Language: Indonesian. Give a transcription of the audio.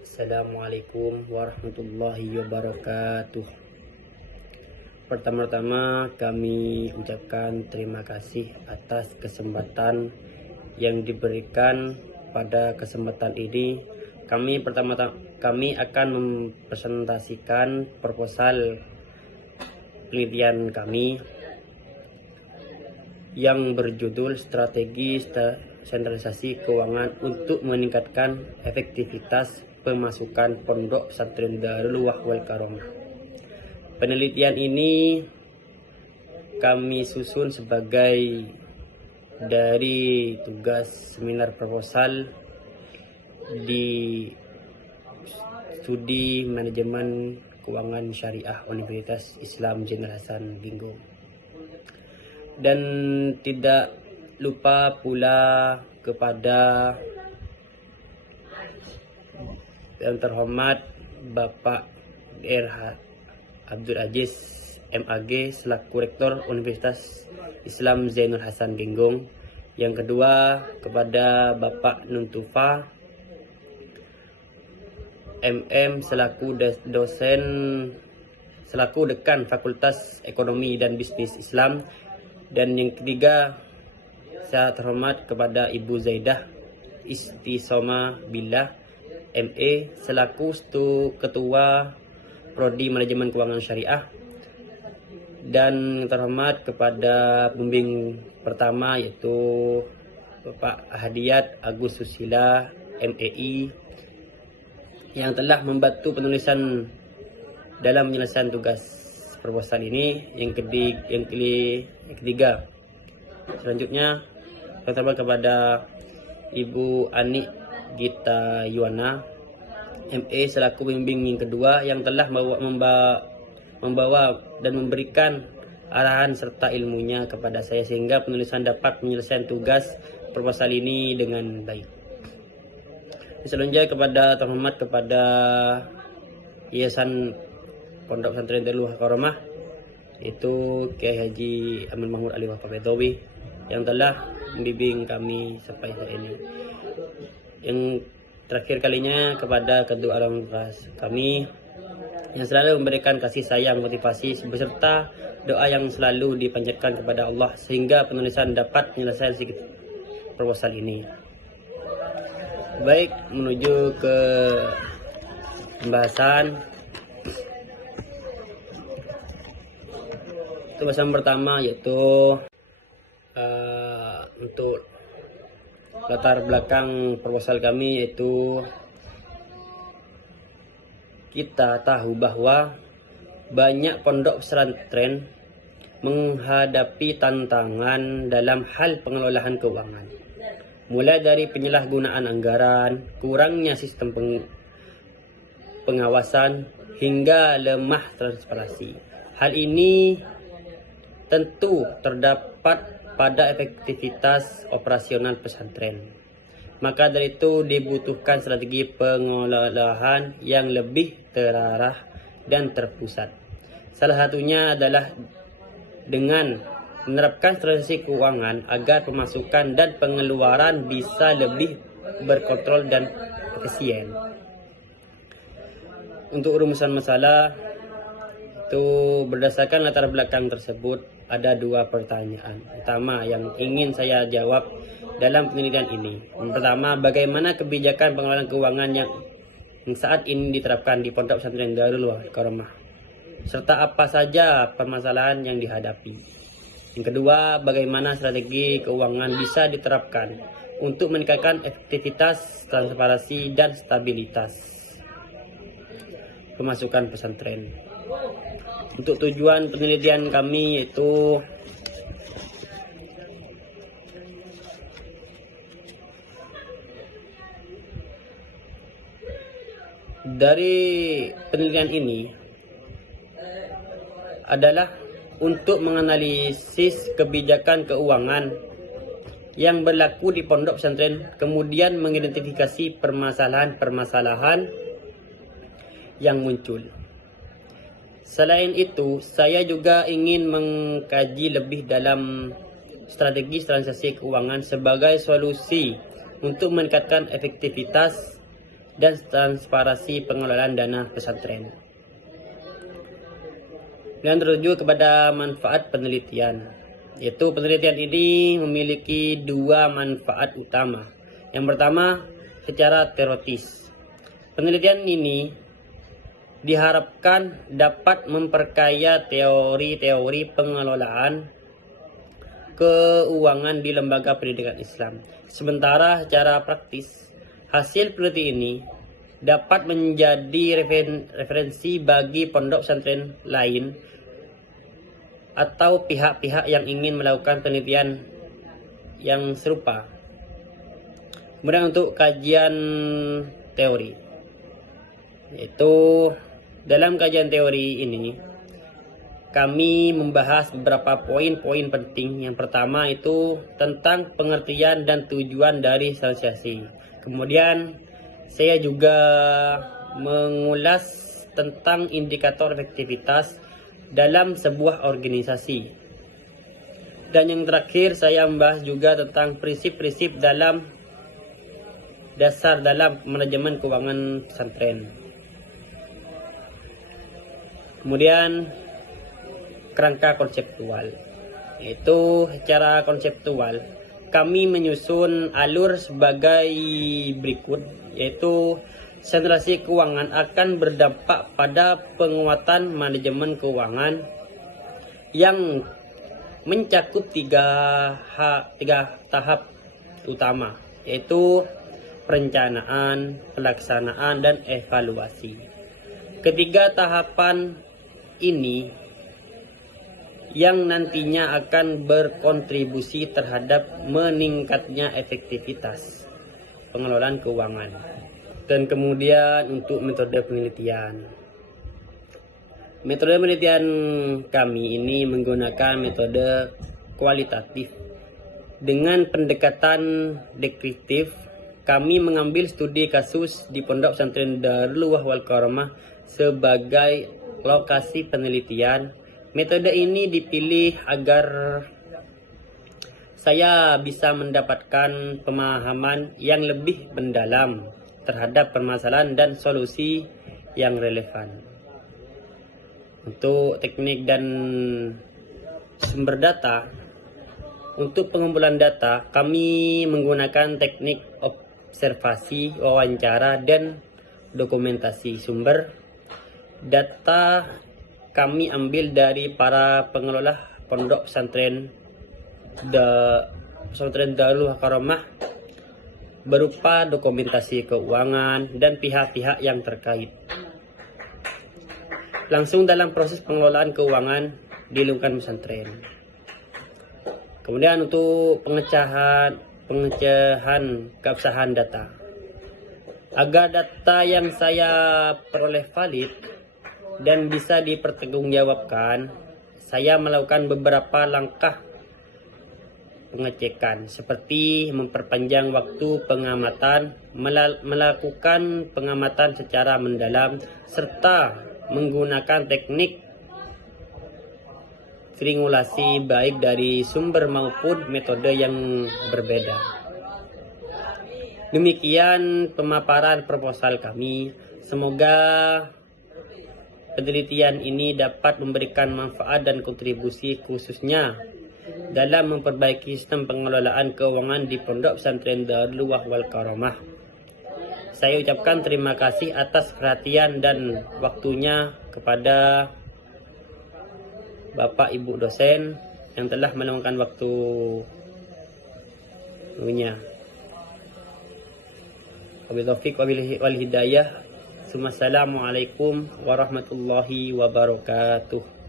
Assalamualaikum warahmatullahi wabarakatuh. Pertama-tama kami ucapkan terima kasih atas kesempatan yang diberikan. Pada kesempatan ini kami akan mempresentasikan proposal penelitian kami yang berjudul Strategi Sentralisasi Keuangan untuk Meningkatkan Efektivitas Pemasukan Pondok Pesantren Darul Wahwal Karomah. Penelitian ini kami susun sebagai dari tugas seminar proposal di Studi Manajemen Keuangan Syariah Universitas Islam Zainul Hasan Genggong. Dan tidak lupa pula kepada yang terhormat Bapak Dr. Abdul Aziz MAG selaku Rektor Universitas Islam Zainul Hasan Genggong. Yang kedua kepada Bapak Nuntufa MM selaku dosen selaku Dekan Fakultas Ekonomi dan Bisnis Islam. Dan yang ketiga saya terhormat kepada Ibu Zaidah Istisoma Billah MA selaku Ketua Prodi Manajemen Keuangan Syariah. Dan terhormat kepada pembimbing pertama yaitu Bapak Hadiat Agus Susila MEI yang telah membantu penulisan dalam penyelesaian tugas proposal ini. Yang ketiga selanjutnya saya terhormat kepada Ibu Ani Gita Yuwana MA selaku pembimbing yang kedua yang telah membawa dan memberikan arahan serta ilmunya kepada saya sehingga penulisan dapat menyelesaikan tugas proposal ini dengan baik. Selanjutnya terhormat kepada Yayasan Pondok Pesantren Darul Wahwal Karomah itu Kiai Haji Amin Mahmud Ali Wahab Betawi yang telah membimbing kami sampai saat ini. Yang terakhir kalinya kepada kedua orang tua kami yang selalu memberikan kasih sayang, motivasi beserta doa yang selalu dipanjatkan kepada Allah sehingga penulisan dapat menyelesaikan sedikit proposal ini. Baik, menuju ke pembahasan. Pembahasan pertama yaitu untuk latar belakang proposal kami, yaitu kita tahu bahwa banyak pondok pesantren menghadapi tantangan dalam hal pengelolaan keuangan, mulai dari penyalahgunaan anggaran, kurangnya sistem pengawasan hingga lemah transparansi. Hal ini tentu terdapat pada efektivitas operasional pesantren. Maka dari itu dibutuhkan strategi pengelolaan yang lebih terarah dan terpusat. Salah satunya adalah dengan menerapkan strategi keuangan agar pemasukan dan pengeluaran bisa lebih berkontrol dan efisien. Untuk rumusan masalah itu berdasarkan latar belakang tersebut ada dua pertanyaan utama yang ingin saya jawab dalam penelitian ini. Yang pertama, bagaimana kebijakan pengelolaan keuangan yang saat ini diterapkan di Pondok Pesantren Darul Wahwal Karomah, serta apa saja permasalahan yang dihadapi. Yang kedua, bagaimana strategi keuangan bisa diterapkan untuk meningkatkan efektivitas, transparansi, dan stabilitas pemasukan pesantren. Untuk tujuan penelitian kami yaitu dari penelitian ini adalah untuk menganalisis kebijakan keuangan yang berlaku di pondok pesantren, kemudian mengidentifikasi permasalahan-permasalahan yang muncul. Selain itu, saya juga ingin mengkaji lebih dalam strategi transaksi keuangan sebagai solusi untuk meningkatkan efektivitas dan transparansi pengelolaan dana pesantren. Dan tertuju kepada manfaat penelitian, yaitu penelitian ini memiliki dua manfaat utama. Yang pertama, secara teoritis. Penelitian ini diharapkan dapat memperkaya teori-teori pengelolaan keuangan di lembaga pendidikan Islam. Sementara secara praktis, hasil penelitian ini dapat menjadi referensi bagi pondok pesantren lain atau pihak-pihak yang ingin melakukan penelitian yang serupa. Kemudian untuk kajian teori, yaitu dalam kajian teori ini kami membahas beberapa poin-poin penting. Yang pertama itu tentang pengertian dan tujuan dari asosiasi. Kemudian saya juga mengulas tentang indikator efektivitas dalam sebuah organisasi. Dan yang terakhir saya membahas juga tentang prinsip-prinsip dalam dasar dalam manajemen keuangan pesantren. Kemudian kerangka konseptual, yaitu secara konseptual kami menyusun alur sebagai berikut, yaitu sentralisasi keuangan akan berdampak pada penguatan manajemen keuangan yang mencakup tiga tahap utama, yaitu perencanaan, pelaksanaan, dan evaluasi. Ketiga tahapan ini yang nantinya akan berkontribusi terhadap meningkatnya efektivitas pengelolaan keuangan. Dan kemudian untuk metode penelitian. Metode penelitian kami ini menggunakan metode kualitatif. Dengan pendekatan deskriptif, kami mengambil studi kasus di Pondok Pesantren Darul Wahwal Karamah sebagai lokasi penelitian. Metode ini dipilih agar saya bisa mendapatkan pemahaman yang lebih mendalam terhadap permasalahan dan solusi yang relevan. Untuk teknik dan sumber data, untuk pengumpulan data kami menggunakan teknik observasi, wawancara, dan dokumentasi. Sumber data kami ambil dari para pengelola pondok pesantren Darul Karamah berupa dokumentasi keuangan dan pihak-pihak yang terkait langsung dalam proses pengelolaan keuangan di lingkungan pesantren. Kemudian untuk pengecahan keabsahan data, agar data yang saya peroleh valid dan bisa dipertanggungjawabkan, saya melakukan beberapa langkah pengecekan seperti memperpanjang waktu pengamatan, melakukan pengamatan secara mendalam, serta menggunakan teknik triangulasi baik dari sumber maupun metode yang berbeda. Demikian pemaparan proposal kami. Semoga penelitian ini dapat memberikan manfaat dan kontribusi khususnya dalam memperbaiki sistem pengelolaan keuangan di Pondok Pesantren Darul Wahwal Karamah. Saya ucapkan terima kasih atas perhatian dan waktunya kepada Bapak Ibu dosen yang telah meluangkan waktunya. Wabillahi taufiq wal hidayah. Assalamualaikum warahmatullahi wabarakatuh.